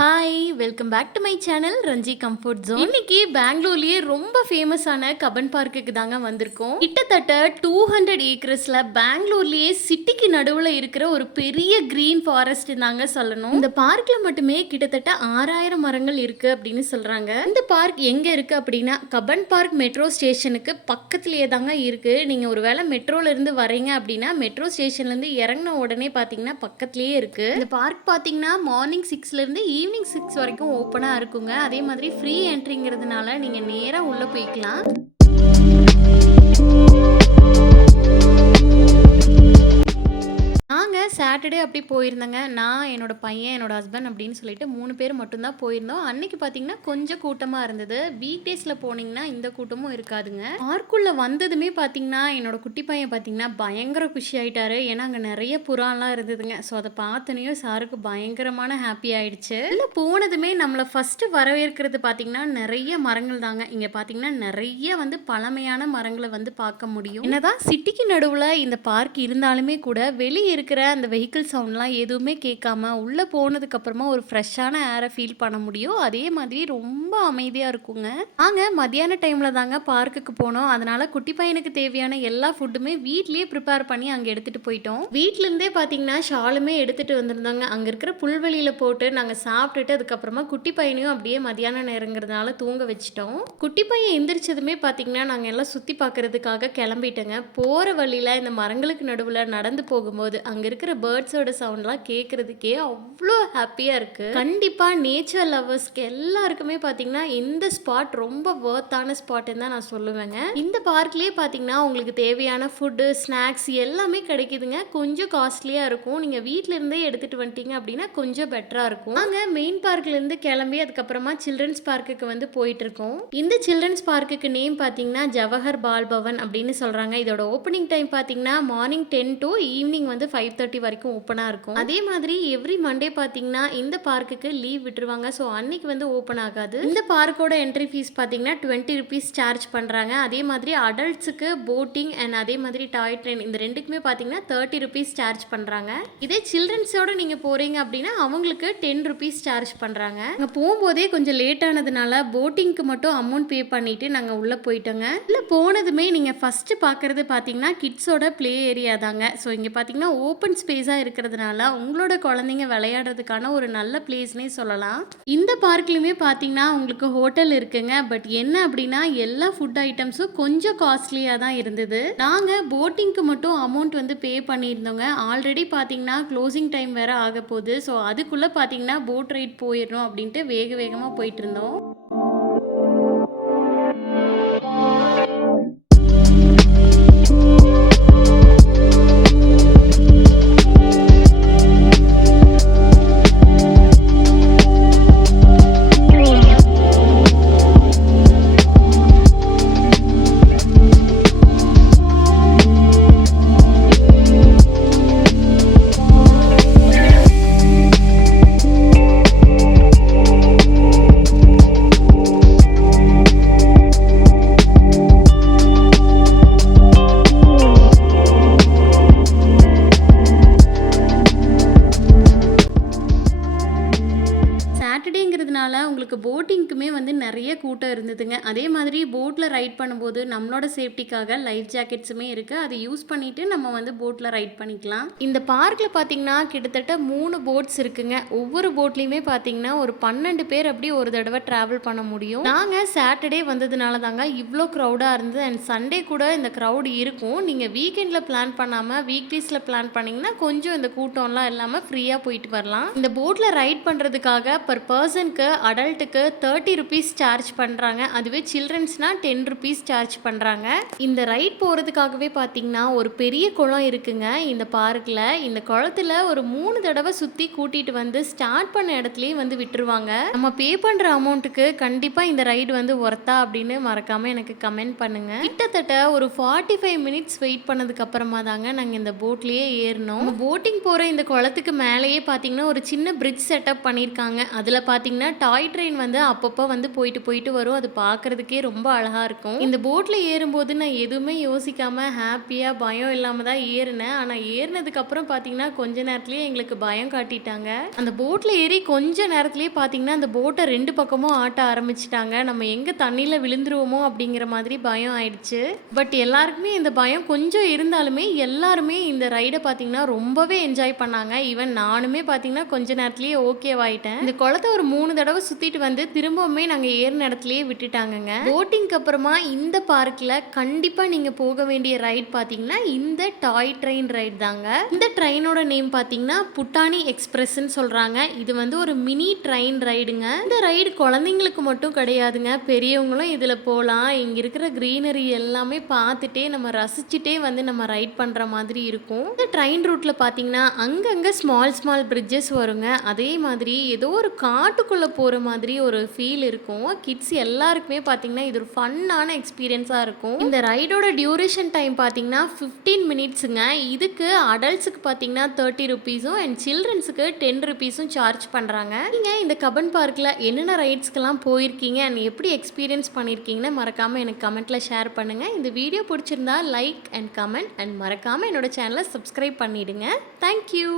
Hi welcome back to my channel Ranji comfort zone. இன்னைக்கு பெங்களூர்லயே ரொம்ப ஃபேமஸான கபன் பார்க்குக்கு தாங்க வந்திருக்கோம். கிட்டத்தட்ட 200 ஏக்கர்ஸ்ல பெங்களூர்லயே சிட்டிக்கு நடுவில் இருக்கிற ஒரு பெரிய கிரீன் ஃபாரஸ்ட் தாங்க சொல்லணும். இந்த பார்க்ல மட்டுமே கிட்டத்தட்ட 6000 மரங்கள் இருக்கு அப்படின்னு சொல்றாங்க. இந்த பார்க் எங்க இருக்கு அப்படின்னா கபன் பார்க் மெட்ரோ ஸ்டேஷனுக்கு பக்கத்திலேயே தாங்க இருக்கு. நீங்க ஒருவேளை மெட்ரோல இருந்து வரீங்க அப்படின்னா மெட்ரோ ஸ்டேஷன்ல இருந்து இறங்கின உடனே பாத்தீங்கன்னா பக்கத்திலேயே இருக்கு. இந்த பார்க் பாத்தீங்கன்னா மார்னிங் 6ல இருந்து ஈவினிங் 6 வரைக்கும் ஓப்பனாக இருக்குங்க. அதே மாதிரி ஃப்ரீ என்ட்ரிங்கிறதுனால நீங்கள் நேராக உள்ளே போய்க்கலாம். சாட்டர்டே அப்படி போயிருந்தேங்க. நான் என்னோட பையன் என்னோட ஹஸ்பண்ட் அப்படின்னு சொல்லிட்டு 3 பேர் மட்டும்தான் போயிருந்தோம். அன்னைக்கு பார்த்தீங்கன்னா கொஞ்சம் கூட்டமாக இருந்தது. வீக் டேஸில் போனீங்கன்னா இந்த கூட்டமும் இருக்காதுங்க. பார்க்குள்ளே வந்ததுமே பார்த்தீங்கன்னா என்னோட குட்டி பையன் பார்த்தீங்கன்னா பயங்கர குஷி ஆயிட்டாரு. ஏன்னா அங்கே நிறைய புறாலாம் இருந்ததுங்க. ஸோ அதை பார்த்தனையும் சாருக்கு பயங்கரமான ஹாப்பி ஆயிடுச்சு. இல்லை போனதுமே நம்மளை ஃபஸ்ட்டு வரவேற்கிறது பார்த்தீங்கன்னா நிறைய மரங்கள் தாங்க. இங்கே பார்த்தீங்கன்னா நிறைய பழமையான மரங்களை பார்க்க முடியும். என்னதான் சிட்டிக்கு நடுவில் இந்த பார்க் இருந்தாலுமே கூட வெளியே இருக்கிற அந்த வெஹிக்கிள் சவுண்ட்லாம் எதுவுமே கேட்காம உள்ளே போனதுக்கப்புறமா ஒரு ஃப்ரெஷ்ஷான ஏரை ஃபீல் பண்ண முடியும். அதே மாதிரி ரொம்ப அமைதியாக இருக்குங்க. நாங்கள் மத்தியான டைமில் தாங்க பார்க்குக்கு போனோம். அதனால் குட்டி பையனுக்கு தேவையான எல்லா ஃபுட்டுமே வீட்லேயே ப்ரிப்பேர் பண்ணி அங்கே எடுத்துகிட்டு போயிட்டோம். வீட்டிலேருந்தே பார்த்தீங்கன்னா ஷாலுமே எடுத்துகிட்டு வந்திருந்தாங்க. அங்கே இருக்கிற புல்வெளியில் போட்டு நாங்கள் சாப்பிட்டுட்டு அதுக்கப்புறமா குட்டி பையனையும் அப்படியே மத்தியான நேரங்கிறதுனால தூங்க வச்சிட்டோம். குட்டி பையன் எந்திரிச்சதுமே பார்த்தீங்கன்னா நாங்கள் எல்லாம் சுற்றி பார்க்கறதுக்காக கிளம்பிட்டோங்க. போகிற வழியில் இந்த மரங்களுக்கு நடுவில் நடந்து போகும்போது அங்கே இருக்கிற பேர்ட்ஸோட சவுண்ட்லாம் கேட்குறதுக்கே அவ்வளோ ஹாப்பியாக இருக்குது. கண்டிப்பாக நேச்சர் லவர்ஸ்க்கு எல்லாருக்குமே பார்த்தீங்கன்னா இந்த ஸ்பாட் ரொம்ப வர்த்தான ஸ்பாட்டுன்னு தான் நான் சொல்லுவேங்க. இந்த பார்க்லேயே பார்த்தீங்கன்னா உங்களுக்கு தேவையான ஃபுட்டு ஸ்நாக்ஸ் எல்லாமே கிடைக்குதுங்க. கொஞ்சம் காஸ்ட்லியாக இருக்கும். நீங்கள் வீட்டிலேருந்தே எடுத்துகிட்டு வந்துட்டீங்க அப்படின்னா கொஞ்சம் பெட்டராக இருக்கும். நாங்கள் மெயின் பார்க்லேருந்து கிளம்பி அதுக்கப்புறமா சில்ட்ரன்ஸ் பார்க்குக்கு போயிட்டு இருக்கோம். இந்த சில்ட்ரன்ஸ் பார்க்குக்கு நேம் பார்த்தீங்கன்னா ஜவஹர் பால் பவன் அப்படின்னு சொல்கிறாங்க. இதோட ஓப்பனிங் டைம் பார்த்தீங்கன்னா மார்னிங் 10 to ஈவினிங் 5:30 வரைக்கும் ஓப்பனாக இருக்கும். அதே மாதிரி எவ்ரி மண்டே பார்த்தீங்கன்னா இந்த பார்க்குக்கு லீவ் விட்டுருவாங்க. ஸோ அன்னைக்கு ஓப்பன் ஆகாது. இந்த பார்க்கோட என்ட்ரி ஃபீஸ் பார்த்தீங்கன்னா 20 rupees சார்ஜ் பண்ணுறாங்க. அதே மாதிரி அடல்ட்ஸுக்கு போட்டிங் அண்ட் அதே மாதிரி டாய் ட்ரெயின் இந்த ரெண்டுக்குமே பார்த்தீங்கன்னா 30 rupees சார்ஜ் பண்ணுறாங்க. இதே சில்ட்ரன்ஸோட நீங்கள் போகிறீங்க அப்படின்னா அவங்களுக்கு 10 rupees சார்ஜ் பண்ணுறாங்க. அங்கே போகும்போதே கொஞ்சம் லேட் ஆனதுனால போட்டிங்க்கு மட்டும் அமௌண்ட் பே பண்ணிட்டு நாங்கள் உள்ளே போயிட்டோங்க. இல்லை போனதுமே நீங்கள் ஃபஸ்ட்டு பார்க்குறது பார்த்தீங்கன்னா கிட்ஸோட ப்ளே ஏரியா தாங்க. ஸோ இங்கே பார்த்தீங்கன்னா ஓப்பன் ஸ்பேஸாக இருக்கிறதுனால உங்களோட குழந்தைங்க விளையாடுறதுக்கான ஒரு நல்ல பிளேஸ்னே சொல்லலாம். இந்த பார்க்லையுமே பார்த்தீங்கன்னா உங்களுக்கு ஹோட்டல் இருக்குங்க. பட் என்ன அப்படின்னா எல்லா ஃபுட் ஐட்டம்ஸும் கொஞ்சம் காஸ்ட்லியாக தான் இருந்தது. நாங்கள் போட்டிங்க்கு மட்டும் அமௌண்ட் பே பண்ணியிருந்தோங்க. ஆல்ரெடி பார்த்தீங்கன்னா க்ளோசிங் டைம் வேறு ஆக போகுது. ஸோ அதுக்குள்ளே பார்த்தீங்கன்னா போட் ரைட் போயிடணும் அப்படின்ட்டு வேகமாக போயிட்டு இருந்தோம். உங்களுக்கு போட்டிங்க்குமே நிறைய கூட்டம் இருந்ததுங்க. அதே மாதிரி போட்டில் ரைட் பண்ணும்போது நம்மளோட சேஃப்டிக்காக லைஃப் ஜாக்கெட்ஸுமே இருக்குது. அதை யூஸ் பண்ணிவிட்டு நம்ம போட்டில் ரைட் பண்ணிக்கலாம். இந்த பார்க்கில் பார்த்தீங்கன்னா கிட்டத்தட்ட 3 போட்ஸ் இருக்குங்க. ஒவ்வொரு போட்லேயுமே பார்த்தீங்கன்னா ஒரு 12 பேர் அப்படி ஒரு தடவை ட்ராவல் பண்ண முடியும். நாங்கள் சாட்டர்டே வந்ததுனால தாங்க இவ்வளோ க்ரௌடாக இருந்தது. அண்ட் சண்டே கூட இந்த க்ரௌட் இருக்கும். நீங்கள் வீக்கெண்டில் பிளான் பண்ணாமல் வீக் டேஸில் பிளான் பண்ணிங்கன்னா கொஞ்சம் இந்த கூட்டம்லாம் இல்லாமல் ஃப்ரீயாக போயிட்டு வரலாம். இந்த போட்டில் ரைட் பண்ணுறதுக்காக பர் பர்சனுக்கு அடல்ட்டுக்கு 30 rupees சார்ஜ் பண்ணுறாங்க. அதுவே சில்ட்ரன்ஸ்னால் 10 rupees சார்ஜ் பண்ணுறாங்க. இந்த ரைட் போகிறதுக்காகவே பார்த்தீங்கன்னா ஒரு பெரிய குளம் இருக்குங்க இந்த பார்க்கில். இந்த குளத்தில் ஒரு 3 தடவை சுற்றி கூட்டிகிட்டு ஸ்டார்ட் பண்ண இடத்துலையே விட்டுருவாங்க. நம்ம பே பண்ணுற அமௌண்ட்டுக்கு கண்டிப்பாக இந்த ரைடு ஒர்த்தா அப்படின்னு மறக்காமல் எனக்கு கமெண்ட் பண்ணுங்கள். கிட்டத்தட்ட ஒரு 45 minutes வெயிட் பண்ணதுக்கு அப்புறமா தாங்க நாங்கள் இந்த போட்லேயே ஏறினோம். போட்டிங் போகிற இந்த குளத்துக்கு மேலேயே பார்த்தீங்கன்னா ஒரு சின்ன பிரிட்ஜ் செட்டப் பண்ணியிருக்காங்க. அது அதில பார்த்தீங்கன்னா, டாய் ட்ரெயின் வந்து அப்பப்போ வந்து போயிட்டு, போயிட்டு வரும். அது பார்க்கறதுக்கே ரொம்ப அழகா இருக்கும். இந்த போட்ல ஏறும்போது நான் எதுவுமே யோசிக்காம ஹேப்பியா பயம் இல்லாம தான் ஏறுனேன். ஆனா ஏறுனதுக்கப்புறம் பார்த்தீங்கன்னா, கொஞ்ச நேரத்திலேயே எங்களுக்கு பயம் காட்டிட்டாங்க. அந்த போட்ல ஏறி கொஞ்ச நேரத்திலேயே பார்த்தீங்கன்னா, அந்த போட்ட 2 பக்கமும் ஆட்ட ஆரம்பிச்சுட்டாங்க. நம்ம எங்க தண்ணீல விழுந்துருவோமோ அப்படிங்கிற மாதிரி பயம் ஆயிடுச்சு. பட் எல்லாருக்குமே இந்த பயம் கொஞ்சம் இருந்தாலுமே, எல்லாருமே இந்த ரைட பார்த்தீங்கன்னா, ரொம்பவே என்ஜாய் பண்ணாங்க. ஈவன் நானுமே பார்த்தீங்கன்னா, கொஞ்ச நேரத்திலேயே ஓகேவாயிட்டேன். இந்த குளத்த ஒரு 3 தடவ சுத்திட்டு வந்து திரும்பவுமே நாங்க ஏறுன இடத்துலயே விட்டுட்டாங்கங்க. போட்டிங்க்கு அப்புறமா இந்த பார்க்ல கண்டிப்பா நீங்க போக வேண்டிய ரைட் பார்த்தீங்கன்னா, இந்த டாய் ட்ரெயின் ரைட் தாங்க. இந்த ட்ரெயினோட நேம் பார்த்தீங்கன்னா, புட்டானி எக்ஸ்பிரஸ்ன்னு சொல்றாங்க. இது வந்து ஒரு மினி ட்ரெயின் ரைடுங்க. இந்த ரைடு குழந்தைங்களுக்கு மட்டும் கிடையாதுங்க. பெரியவங்களும் இதுல போலாம். இங்க இருக்கிற கிரீனரி எல்லாமே பார்த்துட்டே நம்ம ரசிச்சுட்டே வந்து நம்ம ரைட் பண்ற மாதிரி இருக்கும். இந்த ட்ரெயின் ரூட்ல பார்த்தீங்கன்னா, அங்கங்க ஸ்மால் ஸ்மால் பிரிட்ஜஸ் வருங்க. அதே மாதிரி ஏதோ ஒரு காட்டுக்குள்ள போற மாதிரி ஒரு ஃபீல் இருக்கும். கிட்ஸ் எல்லாருக்குமே பார்த்தீங்கன்னா, இது ஒரு ஃபன்னான எக்ஸ்பீரியன்ஸா இருக்கும். இந்த ரைடோட டியூரேஷன் டைம் பார்த்தீங்கன்னா 15 மினிட்ஸுங்க. இதுக்கு அடல்ட்ஸுக்கு பார்த்தீங்கன்னா 30 ருபீஸும் அண்ட் சில்ட்ரன்ஸுக்கு 10 ருபீஸும் சார்ஜ் பண்றாங்க. நீங்க இந்த கப்பன் பார்க்ல என்னென்ன ரைட்ஸ்க்கெல்லாம் போயிருக்கீங்க அண்ட் எப்படி எக்ஸ்பீரியன்ஸ் பண்ணியிருக்கீங்கன்னு மறக்காம எனக்கு கமெண்ட்ல ஷேர் பண்ணுங்க. இந்த வீடியோ பிடிச்சிருந்தா லைக் அண்ட் கமெண்ட் அண்ட் மறக்காம என்னோட சேனலை சப்ஸ்கிரைப் பண்ணிடுங்க. தேங்க்யூ.